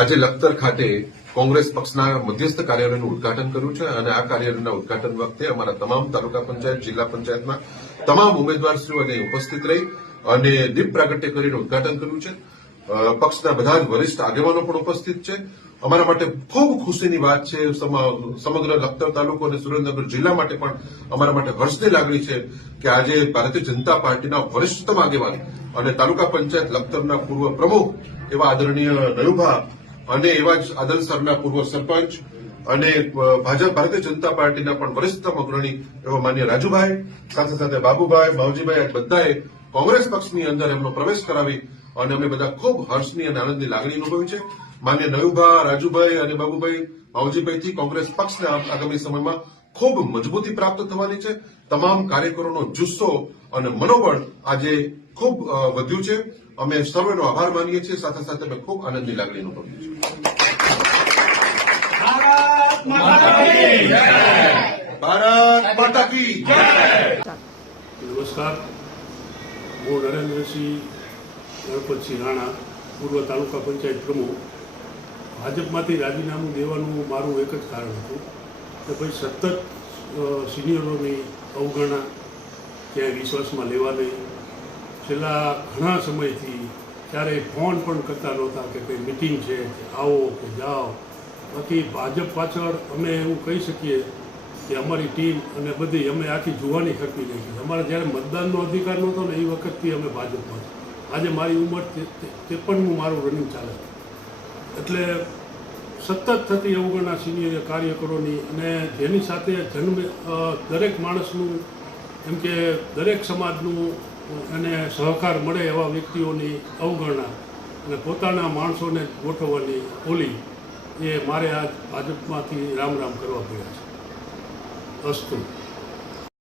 આજે લખતર ખાતે કોંગ્રેસ પક્ષના મધ્યસ્થ કાર્યાલયનું ઉદઘાટન કર્યું છે અને આ કાર્યાલયના ઉદઘાટન વખતે અમારા તમામ તાલુકા પંચાયત જિલ્લા પંચાયતના તમામ ઉમેદવારશ્રીઓ અને ઉપસ્થિત રહી અને દીપ પ્રાગટ્ય કરીને ઉદઘાટન કર્યું છે। પક્ષના બધા જ વરિષ્ઠ આગેવાનો પણ ઉપસ્થિત છે। અમારા માટે ખૂબ ખુશીની વાત છે। સમગ્ર લખતર તાલુકો અને સુરેન્દ્રનગર જિલ્લા માટે પણ અમારા માટે હર્ષની લાગણી છે કે આજે ભારતીય જનતા પાર્ટીના વરિષ્ઠતમ આગેવાન અને તાલુકા પંચાયત લખતરના પૂર્વ પ્રમુખ એવા આદરણીય નયુભા અને એવા જ આદલસરના પૂર્વ સરપંચ અને ભારતીય જનતા પાર્ટીના પણ વરિષ્ઠતમ અગ્રણી એવા માન્ય રાજુભાઈ, સાથે સાથે બાબુભાઈ, માવજીભાઈ, આ બધાએ કોંગ્રેસ પક્ષની અંદર એમનો પ્રવેશ કરાવી અને અમે બધા ખૂબ હર્ષની અને આનંદની લાગણી અનુભવી છે। માન્ય નયુભા, રાજુભાઈ અને બાબુભાઈ, માવજીભાઈથી કોંગ્રેસ પક્ષને આગામી સમયમાં ખૂબ મજબૂતી પ્રાપ્ત થવાની છે। તમામ કાર્યકરોનો જુસ્સો અને મનોબળ આજે ખૂબ વધ્યું છે। અમે સર્વેનો આભાર માનીએ છીએ, સાથે સાથે અમે ખૂબ આનંદની લાગણી અનુભવીએ છીએ। ભારત માતા કી જય। નમસ્કાર, હું નરેન્દ્રસિંહ ગણપતસિંહ રાણા, પૂર્વ તાલુકા પંચાયત પ્રમુખ। ભાજપમાંથી રાજીનામું દેવાનું મારું એક જ કારણ હતું કે ભાઈ સતત સિનિયરોની અવગણના, ક્યાંય વિશ્વાસમાં લેવા નહીં। છેલ્લા ઘણા સમયથી ક્યારેય ફોન પણ કરતા નહોતા કે કંઈ મિટિંગ છે કે આવો કે જાઓ। બાકી ભાજપ પાછળ અમે એવું કહી શકીએ કે અમારી ટીમ અને બધી અમે આખી જુવાની ખર્ચી નાખી। અમારે જ્યારે મતદાનનો અધિકાર નહોતો ને એ વખતથી અમે ભાજપમાં છીએ। આજે મારી ઉંમર 53મું મારું રનિંગ ચાલે, એટલે સતત થતી અવગણના સિનિયર કાર્યકરોની અને જેની સાથે દરેક માણસનું એમ કે દરેક સમાજનું અને સહકાર મળે એવા વ્યક્તિઓની અવગણના અને પોતાના માણસોને ગોઠવવાની ઓલી, એ મારે આજ ભાજપમાંથી રામ રામ કરવા પડ્યા છે। અસ્તુ।